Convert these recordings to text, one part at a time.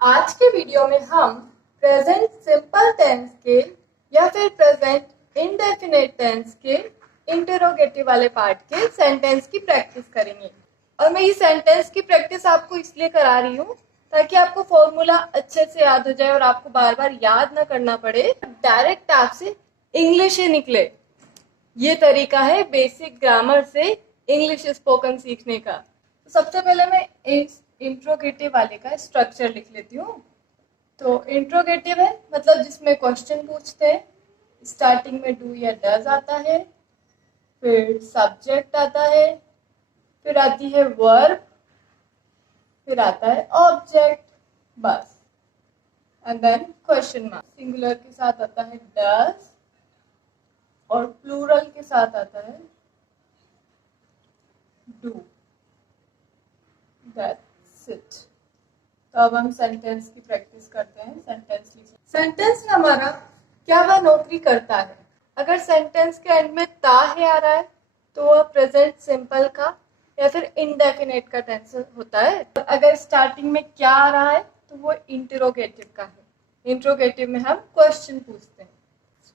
आज के वीडियो में हम प्रेजेंट सिंपल टेंस के या फिर प्रेजेंट इंडेफिनिट टेंस के इंटरोगेटिव वाले पार्ट के सेंटेंस की प्रैक्टिस करेंगे। और मैं ये सेंटेंस की प्रैक्टिस आपको इसलिए करा रही हूँ ताकि आपको फॉर्मूला अच्छे से याद हो जाए और आपको बार बार याद ना करना पड़े, डायरेक्ट आपसे इंग्लिश ही निकले। ये तरीका है बेसिक ग्रामर से इंग्लिश स्पोकन सीखने का। तो सबसे पहले मैं इंट्रोगेटिव वाले का स्ट्रक्चर लिख लेती हूँ। तो इंट्रोगेटिव है मतलब जिसमें क्वेश्चन पूछते हैं। स्टार्टिंग में डू या डज आता है, फिर सब्जेक्ट आता है, फिर आती है वर्ब, फिर आता है ऑब्जेक्ट, बस। And then question mark. Singular के साथ आता है डज और प्लूरल के साथ आता है डू। That's it. तो अब हम सेंटेंस की प्रैक्टिस करते हैं। सेंटेंस हमारा क्या वह नौकरी करता है। अगर सेंटेंस के एंड में ता है आ रहा है तो वह प्रेजेंट सिंपल का या फिर इंडेफिनेट का टेंस होता है। अगर स्टार्टिंग में क्या आ रहा है तो वो इंटरोगेटिव का है। इंटरोगेटिव में हम क्वेश्चन पूछते हैं।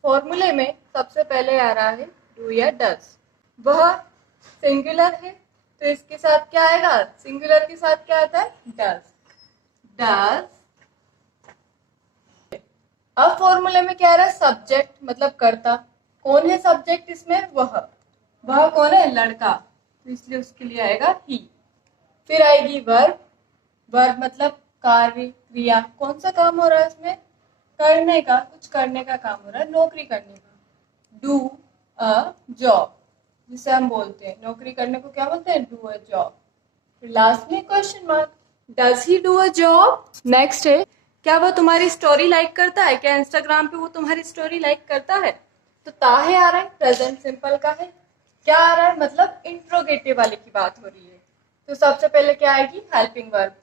फॉर्मूले में सबसे पहले आ रहा है डू या डज। वह सिंगुलर है तो इसके साथ क्या आएगा, सिंगुलर के साथ क्या आता है डज। डज। अब फॉर्मूले में क्या आ रहा है सब्जेक्ट मतलब कर्ता। कौन है सब्जेक्ट इसमें, वह कौन है, लड़का, तो इसलिए उसके लिए आएगा ही। फिर आएगी वर्ब। वर्ब मतलब कार्य क्रिया, कौन सा काम हो रहा है इसमें, करने का, कुछ करने का काम हो रहा है, नौकरी करने का। डू अ जॉब, जिसे हम बोलते हैं नौकरी करने को क्या बोलते हैं, डू अ जॉब। फिर लास्ट में question mark, does he do a job. Next है क्या वह तुम्हारी स्टोरी लाइक करता है, क्या इंस्टाग्राम पे वो तुम्हारी स्टोरी लाइक करता है। तो ताहे आ रहा है प्रेजेंट सिंपल का है। क्या आ रहा है मतलब इंट्रोगेटिव वाले की बात हो रही है। तो सबसे पहले क्या आएगी हेल्पिंग वर्ब।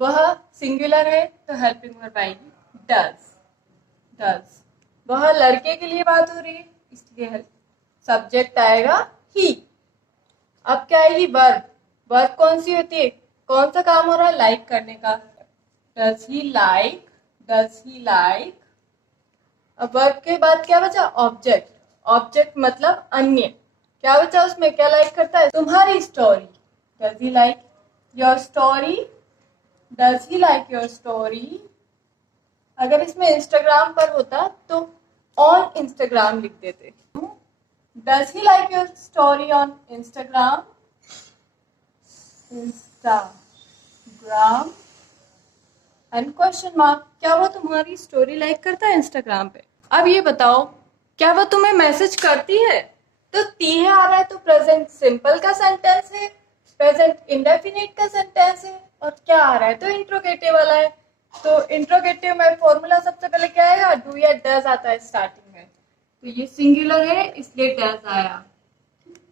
वह सिंगुलर है तो हेल्पिंग वर्ब आएगी डज। डज। वह लड़के के लिए बात हो रही है इसलिए सब्जेक्ट आएगा ही। अब क्या आएगी वर्ब। वर्ब कौन सी होती है, कौन सा काम हो रहा है, लाइक करने का। Does he like, does he like. अब वर्ब के बाद क्या बचा ऑब्जेक्ट। ऑब्जेक्ट मतलब अन्य, क्या बचा उसमें, क्या लाइक करता है, तुम्हारी story. Does he like your story, does he like your story. अगर इसमें इंस्टाग्राम पर होता तो ऑन इंस्टाग्राम लिख देते। Does he like your story on Instagram. Instagram and question mark, क्या वो तुम्हारी स्टोरी लाइक करता है इंस्टाग्राम पे। अब ये बताओ क्या वो तुम्हें मैसेज करती है। तो ती है आ रहा है तो प्रेजेंट सिंपल का सेंटेंस है, प्रेजेंट इंडेफिनिट का सेंटेंस है, और क्या आ रहा है तो इंट्रोगेटिव वाला है। तो इंट्रोगेटिव में फॉर्मूला सबसे पहले क्या आएगा, डू या डज आता है स्टार्टिंग में, तो ये सिंगुलर है इसलिए डज आया।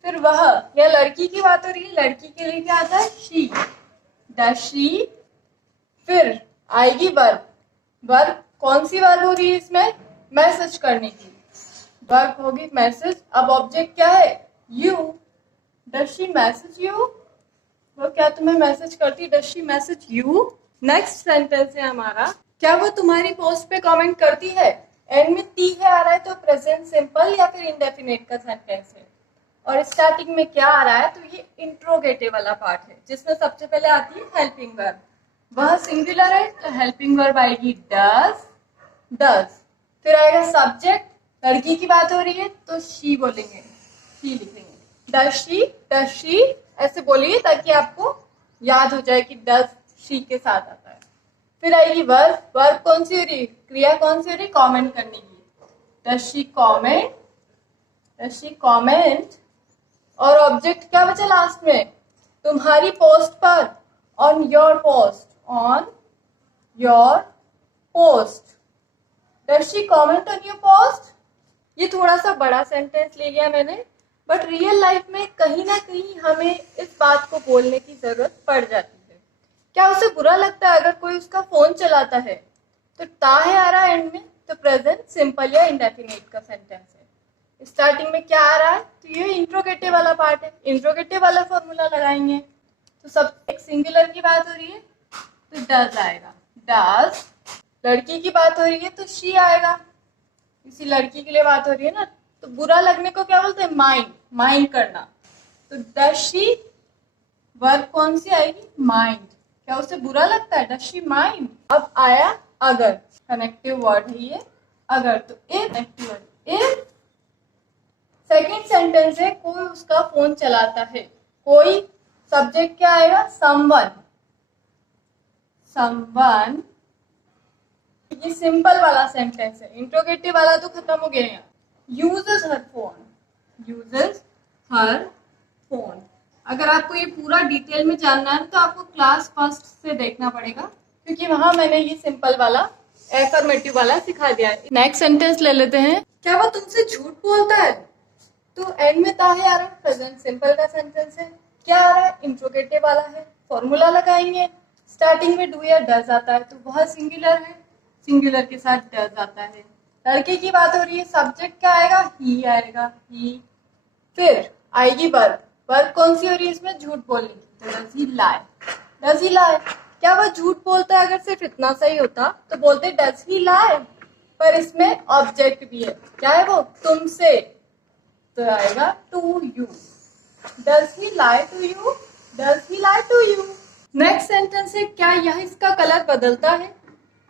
फिर वह या लड़की की बात हो रही है, लड़की के लिए क्या आता है शी, डज शी। फिर आएगी वर्ब। वर्ब कौन सी वर्ब हो रही है इसमें, मैसेज करने की, वर्ब होगी मैसेज। अब ऑब्जेक्ट क्या है you, does she message you, वो क्या तुम्हें मैसेज करती, does she message you. Next sentence है हमारा, क्या वो तुम्हारी पोस्ट पे कमेंट करती है। एंड में ती है आ रहा है तो प्रेजेंट सिंपल या फिर इंडेफिनेट का सेंटेंस है। और स्टार्टिंग में क्या आ रहा है तो ये इंट्रोगेटिव वाला पार्ट है जिसमें सबसे पहले आती है हेल्पिंग वर्ब। वह सिंगुलर है तो हेल्पिंग वर्ब आएगी डज। डज। फिर आएगा सब्जेक्ट, लड़की की बात हो रही है तो शी बोलेंगे, शी लिखेंगे। डज शी, डज शी ऐसे बोलिए ताकि आपको याद हो जाए कि डज शी के साथ आता है। फिर आएगी वर्ब। वर्ब कौन सी हो रही, क्रिया कौन सी हो रही, कॉमेंट करने की। Does she comment, does she comment. और ऑब्जेक्ट क्या बचा लास्ट में, तुम्हारी पोस्ट पर, on your post, on your post. Does she comment on your post. ये थोड़ा सा बड़ा सेंटेंस ले लिया मैंने, बट रियल लाइफ में कहीं ना कहीं हमें इस बात को बोलने की जरूरत पड़ जाती है। क्या उसे बुरा लगता है अगर कोई उसका फोन चलाता है। तो ता है आ रहा है एंड में तो प्रेजेंट सिंपल या इंडेफिनिट का सेंटेंस है। स्टार्टिंग में क्या आ रहा है तो ये इंट्रोगेटिव वाला पार्ट है, इंट्रोगेटिव वाला फॉर्मूला लगाएंगे। तो सब एक सिंगुलर की बात हो रही है तो डज आएगा, डज। लड़की की बात हो रही है तो शी आएगा, किसी लड़की के लिए बात हो रही है ना, तो बुरा लगने को क्या बोलते हैं? माइंड, माइंड करना। तो डज शी, वर्ब कौन सी आएगी? माइंड। क्या उसे बुरा लगता है? Does she mind. अब आया अगर, कनेक्टिव वर्ड है ये अगर। तो इफ सेकेंड सेंटेंस है कोई उसका फोन चलाता है, कोई, सब्जेक्ट क्या आएगा? समवन। समवन, ये सिंपल वाला सेंटेंस है, इंट्रोगेटिव वाला तो खत्म हो गया। यूजेस हर फोन, यूजेस हर फोन। अगर आपको ये पूरा डिटेल में जानना है तो आपको क्लास फर्स्ट से देखना पड़ेगा, क्योंकि वहां मैंने ये सिंपल वाला एफर्मेटिव वाला सिखा दिया है। नेक्स्ट सेंटेंस ले लेते हैं। क्या वो तुमसे झूठ बोलता है? तो एंड में ता है आ रहा है, प्रेजेंट सिंपल का सेंटेंस है। क्या आ रहा है? इंट्रोगेटिव वाला है। फॉर्मूला लगाएंगे, स्टार्टिंग में डू या डज आता है तो वह सिंगुलर है, सिंगुलर के साथ डज आता है। लड़के की बात हो रही है, सब्जेक्ट क्या आएगा? ही आएगा, ही। फिर आएगी वर्ब, वर्ब कौन सी हो रही है इसमें? झूठ बोलने की। तो does he lie, does he लाई। क्या वह झूठ बोलता है? अगर सिर्फ इतना सही होता तो बोलते डज ही लाई, पर इसमें ऑब्जेक्ट भी है। क्या है वो? तुमसे, तो आएगा to you. Does he lie to you, does he lie to you. Next sentence है, क्या यह इसका कलर बदलता है?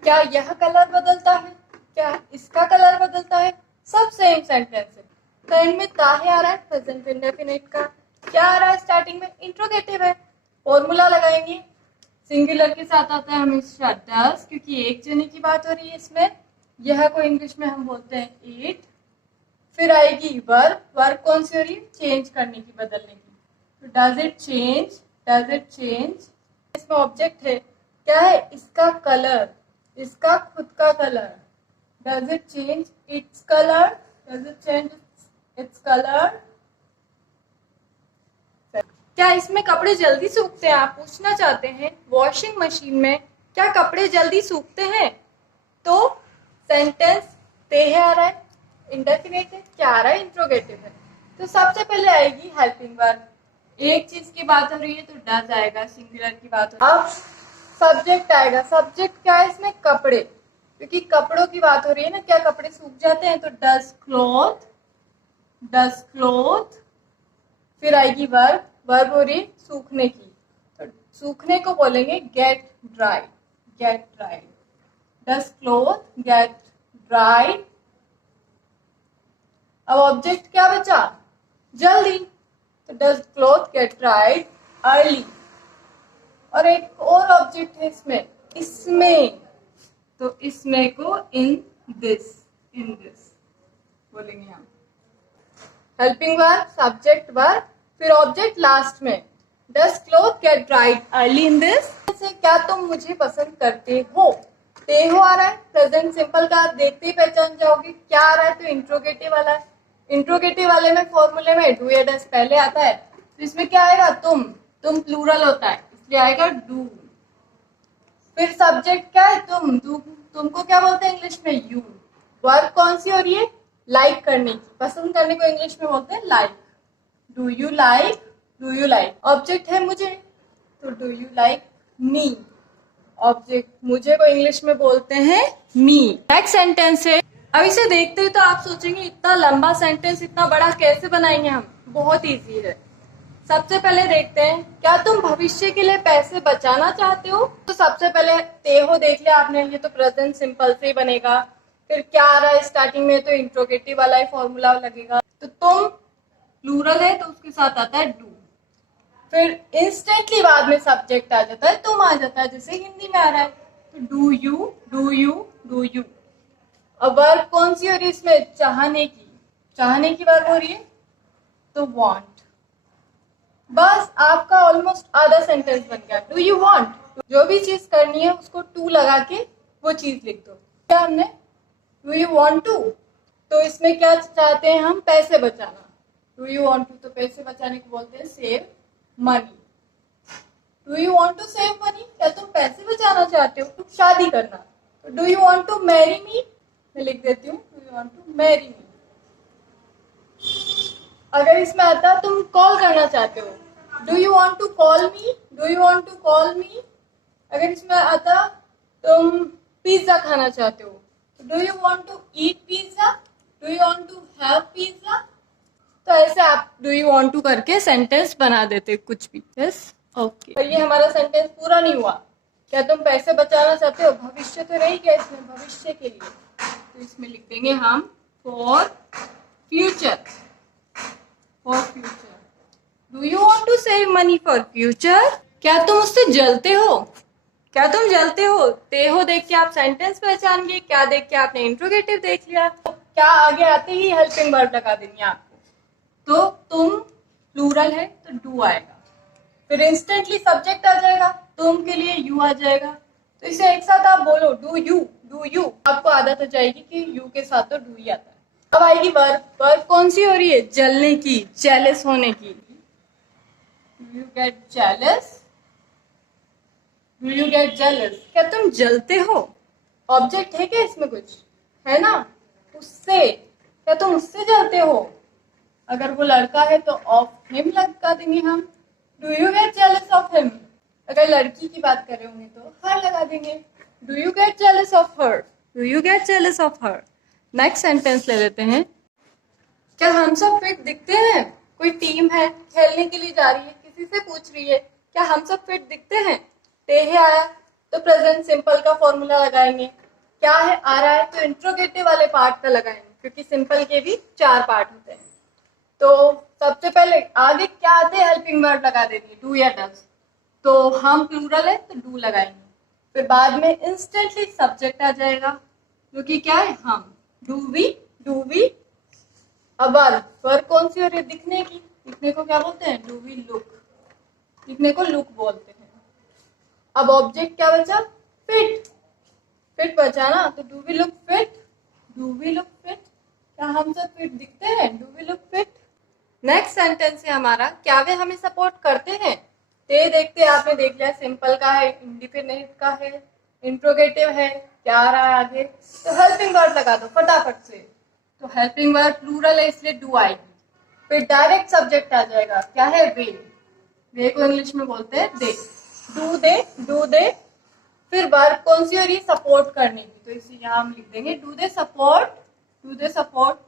क्या यह कलर बदलता है? क्या इसका कलर बदलता है? सब सेम सेंटेंस है। तो एंड में ता है आ रहा है, प्रेजेंट इंडेफिनिट का। क्या आ रहा है? स्टार्टिंग में इंट्रोगेटिव है। फॉर्मूला लगाएंगे, सिंगुलर के साथ आता है हमेशा डज, क्योंकि एक जने की बात हो रही है इसमें। यह को इंग्लिश में हम बोलते हैं इट। फिर आएगी वर्ब, वर्ब कौन सी हो रही है? चेंज करने की, बदलने की। तो does it change, does it change. इसमें ऑब्जेक्ट है, क्या है? इसका कलर, इसका खुद का colour. Does it change its colour, does it change its colour. क्या इसमें कपड़े जल्दी सूखते हैं? आप पूछना चाहते हैं वॉशिंग मशीन में क्या कपड़े जल्दी सूखते हैं? तो सेंटेंस ते है आ रहा है, इंडेफिनिट है। क्या आ रहा है? इंट्रोगेटिव है। तो सबसे पहले आएगी हेल्पिंग वर्ब। एक चीज की बात हो रही है तो डज आएगा, सिंगुलर की बात हो रही है। अब सब्जेक्ट आएगा, सब्जेक्ट क्या है इसमें? कपड़े, क्योंकि कपड़ों की बात हो रही है ना, क्या कपड़े सूख जाते हैं? तो डज क्लॉथ, डज क्लॉथ। फिर आएगी वर्ब, वर्ब हो रही है सूखने की, तो सूखने को बोलेंगे get dry, get dry. Does cloth get dry. अब ऑब्जेक्ट क्या बचा? जल्दी, तो does cloth get dried early. और एक और ऑब्जेक्ट है इसमें, इसमें, तो इसमें को इन दिस, इन दिस बोलेंगे हम। हेल्पिंग वर्ब, सब्जेक्ट वर्ब, फिर ऑब्जेक्ट लास्ट में। Does cloth get dried early in this. क्या तुम मुझे पसंद करते हो? ते हो आ रहा है, प्रेजेंट सिंपल का देखते ही पहचान जाओगे। क्या आ रहा है? तो इंट्रोगेटिव वाला है। इंट्रोगेटिव वाले में फॉर्मूले में डू या डज पहले आता है, तो इसमें क्या आएगा? तुम, तुम प्लूरल होता है इसलिए आएगा डू। फिर सब्जेक्ट क्या है? तुम, तुमको क्या बोलते हैं इंग्लिश में? यू। वर्ब कौन सी हो रही है? लाइक करने की, पसंद करने को इंग्लिश में बोलते हैं like. Do you like, do you like. Object है मुझे, तो do you like me. Object मुझे को इंग्लिश में बोलते हैं मी। नेक्स्ट सेंटेंस है, अब इसे देखते ही तो आप सोचेंगे इतना लंबा सेंटेंस इतना बड़ा कैसे बनाएंगे हम? बहुत इजी है। सबसे पहले देखते हैं, क्या तुम भविष्य के लिए पैसे बचाना चाहते हो? तो सबसे पहले ते हो देख लिया आपने, ये तो प्रेजेंट सिंपल से ही बनेगा। फिर क्या आ रहा है स्टार्टिंग में? तो इंट्रोगेटिव वाला ही फॉर्मूला लगेगा। तो तुम प्लूरल है तो उसके साथ आता है डू। फिर इंस्टेंटली बाद में सब्जेक्ट आ जाता है, तुम आ जाता है, जैसे हिंदी में आ रहा है। तो do you, do you, do you. अब वर्ब कौन सी हो रही है इसमें? चाहने की, चाहने की वर्ब हो रही है, तो वांट। बस आपका ऑलमोस्ट आधा सेंटेंस बन गया। डू यू वांट, जो भी चीज करनी है उसको टू लगा के वो चीज लिख दो। क्या हमने? डू यू वांट टू, तो इसमें क्या चाहते हैं हम? पैसे बचाना। डू यू वांट टू, तो पैसे बचाने को बोलते हैं save money. Do you want to save money, क्या तुम पैसे बचाना चाहते हो? शादी करना, तो do you want to marry me, मैं लिख देती हूँ do you want to marry me. अगर इसमें आता तुम कॉल करना चाहते हो, do you want to call me, do you want to call me. अगर इसमें आता तुम पिज्जा खाना चाहते हो, do you want to eat pizza, do you want to have pizza. तो ऐसे आप डू यू वॉन्ट टू करके सेंटेंस बना देते कुछ भी। Yes, okay. पर ये हमारा सेंटेंस पूरा नहीं हुआ। क्या तुम पैसे बचाना चाहते हो, भविष्य तो रही गया इसमें, भविष्य के लिए, तो इसमें लिख देंगे हम for future. For future, do you want to save money for future. क्या तुम उससे जलते हो, क्या तुम जलते हो। ते हो देख के आप सेंटेंस पहचान गए, क्या देख के आपने इंट्रोगेटिव देख लिया। क्या आगे आते ही हेल्पिंग वर्ब लगा देंगे आपको। तो तुम प्लूरल है तो डू आएगा, फिर इंस्टेंटली सब्जेक्ट आ जाएगा, तुम के लिए यू आ जाएगा। तो इसे एक साथ आप बोलो, डू यू, डू यू। आपको आदत हो जाएगी कि यू के साथ तो डू ही आता है। अब आएगी वर्ब। वर्ब कौन सी हो रही है, जलने की, जेलस होने की। Do you get jealous, do you get jealous. क्या तुम जलते हो। ऑब्जेक्ट है क्या इसमें, कुछ है ना, उससे। क्या तुम उससे जलते हो। अगर वो लड़का है तो ऑफ हिम लगा देंगे हम, do you get jealous of him. अगर लड़की की बात कर रहे होंगे तो हर लगा देंगे, do you get jealous of her, do you get jealous of her. Next sentence ले लेते हैं। क्या हम सब फिट दिखते हैं। कोई टीम है, खेलने के लिए जा रही है, किसी से पूछ रही है क्या हम सब फिट दिखते हैं। ते है आया तो प्रेजेंट सिंपल का फॉर्मूला लगाएंगे। क्या है आ रहा है तो इंट्रोगेटिव वाले पार्ट का लगाएंगे, क्योंकि सिंपल के भी 4 पार्ट होते हैं। तो सबसे पहले आगे क्या आते हैं, हेल्पिंग वर्ब लगा देंगे, डू या डज। तो हम प्लूरल है तो डू लगाएंगे, फिर बाद में इंस्टेंटली सब्जेक्ट आ जाएगा, जो कि क्या है हम, डू वी, डू वी। अब वर्ब कौन सी हो रही है, दिखने की। दिखने को क्या बोलते हैं, डू वी लुक। दिखने को लुक बोलते हैं। अब ऑब्जेक्ट क्या बचा, फिट। फिट बचा ना, तो do we look fit, do we look fit. क्या हम सब फिट दिखते हैं, do we look fit. Next sentence है हमारा, क्या वे हमें सपोर्ट करते हैं। ते देखते आपने देख लिया, सिंपल का है, इंडिफिनिट का है, इंट्रोगेटिव है, क्या आ रहा है आगे, तो हेल्पिंग वर्ब लगा दो फटाफट से। तो हेल्पिंग वर्ब प्लूरल है इसलिए डू आएगी, फिर डायरेक्ट सब्जेक्ट आ जाएगा, क्या है वे। वे को इंग्लिश में बोलते हैं दे, डू दे, डू दे। फिर वर्ब कौन सी हो रही है, सपोर्ट करने की, तो इसे यहाँ हम लिख देंगे do they support, do they support.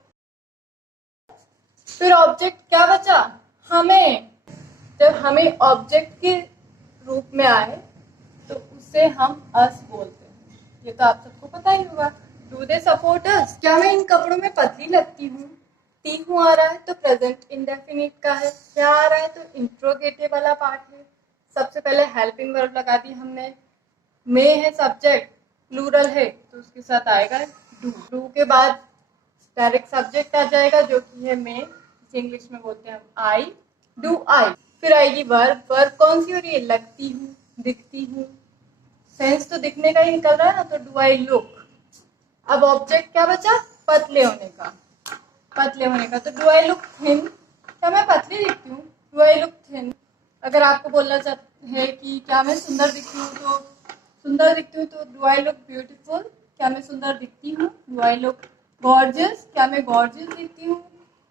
फिर ऑब्जेक्ट क्या बचा, हमें। जब हमें ऑब्जेक्ट के रूप में आए तो उसे हम अस बोलते हैं, ये तो आप सबको पता ही होगा। Do they support us. क्या मैं इन कपड़ों में पतली लगती हूँ। ती हूँ आ रहा है तो प्रेजेंट इंडेफिनिट का है, क्या आ रहा है तो इंट्रोगेटिव वाला पार्ट है। सबसे पहले हेल्पिंग वर्ब लगा दी हमने, मे है सब्जेक्ट, प्लूरल है तो उसके साथ आएगा डू। डू के बाद डायरेक्ट सब्जेक्ट आ जाएगा जो कि है मे, इंग्लिश में बोलते हैं आई, डू आई। फिर आएगी वर्ब। वर्ब कौन सी हो रही है, लगती हूँ, दिखती हूँ। सेंस तो दिखने का ही निकल रहा है ना, तो डू आई लुक। अब ऑब्जेक्ट क्या बचा, पतले होने का, पतले होने का, तो डू आई लुक थिन। क्या मैं पतली दिखती हूँ, डू आई लुक थिन। अगर आपको बोलना चाहते हैं कि क्या मैं सुंदर दिखती हूँ, तो सुंदर दिखती हूँ तो डू आई लुक ब्यूटीफुल। क्या मैं सुंदर दिखती हूँ, डू आई लुक गॉर्जियस। क्या मैं गॉर्जियस दिखती हूँ,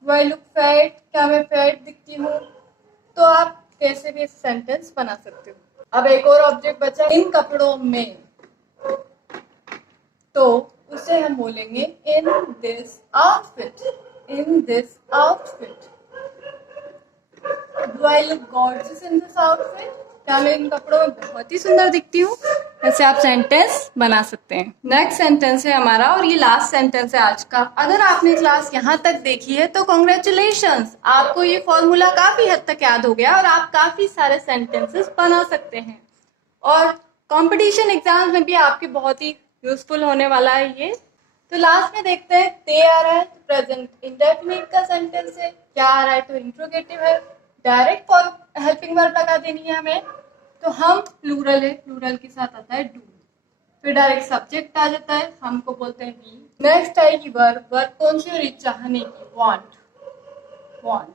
डू आई लुक फैट। क्या मैं फैट दिखती हूँ। तो आप कैसे भी सेंटेंस बना सकते हो। अब एक और ऑब्जेक्ट बचा, इन कपड़ों में, तो उसे हम बोलेंगे in this outfit, in this outfit. Do I look gorgeous in this outfit. क्या मैं इन कपड़ों में बहुत ही सुंदर दिखती हूँ। ऐसे आप सेंटेंस बना सकते हैं। नेक्स्ट सेंटेंस है हमारा, और ये लास्ट सेंटेंस है आज का। अगर आपने क्लास यहाँ तक देखी है तो कॉन्ग्रेचुलेशंस, आपको ये फॉर्मूला काफी हद तक याद हो गया और आप काफी सारे सेंटेंसेस बना सकते हैं। और कंपटीशन एग्जाम्स में भी आपके बहुत ही यूजफुल होने वाला है ये। तो लास्ट में देखते हैं, ते आ रहा है तो प्रेजेंट इंडेफिनिट का सेंटेंस है, क्या आ रहा है तो इंट्रोगेटिव है, डायरेक्ट फॉर हेल्पिंग वर्ब लगा देनी है हमें। तो हम प्लूरल है, प्लूरल के साथ आता है डू, फिर डायरेक्ट सब्जेक्ट आ जाता है, हमको बोलते हैं वी। नेक्स्ट आएगी वर्ब। वर्ब कौन सी हो रही, चाहने की, वांट, वांट।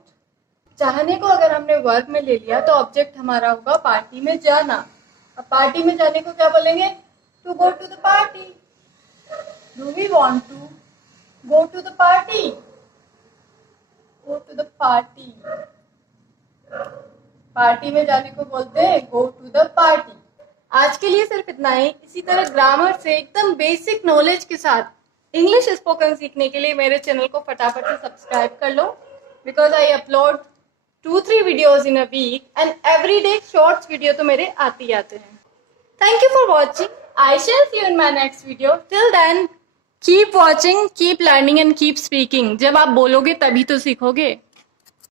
चाहने को अगर हमने वर्ब में ले लिया तो ऑब्जेक्ट हमारा होगा पार्टी में जाना। अब पार्टी में जाने को क्या बोलेंगे, to go to the party. Do we want to go to the party, go to the party. Party में जाने को बोलते हैं गो टू द पार्टी। आज के लिए सिर्फ इतना ही। इसी तरह ग्रामर से एकदम बेसिक नॉलेज के साथ इंग्लिश स्पोकन सीखने के लिए मेरे चैनल को फटाफट से सब्सक्राइब कर लो, because I upload 2-3 videos in a week and every day shorts video तो मेरे आते ही आते हैं। Thank you for watching. I shall see you in my next video. Till then, keep watching, keep learning and keep speaking. जब आप बोलोगे तभी तो सीखोगे।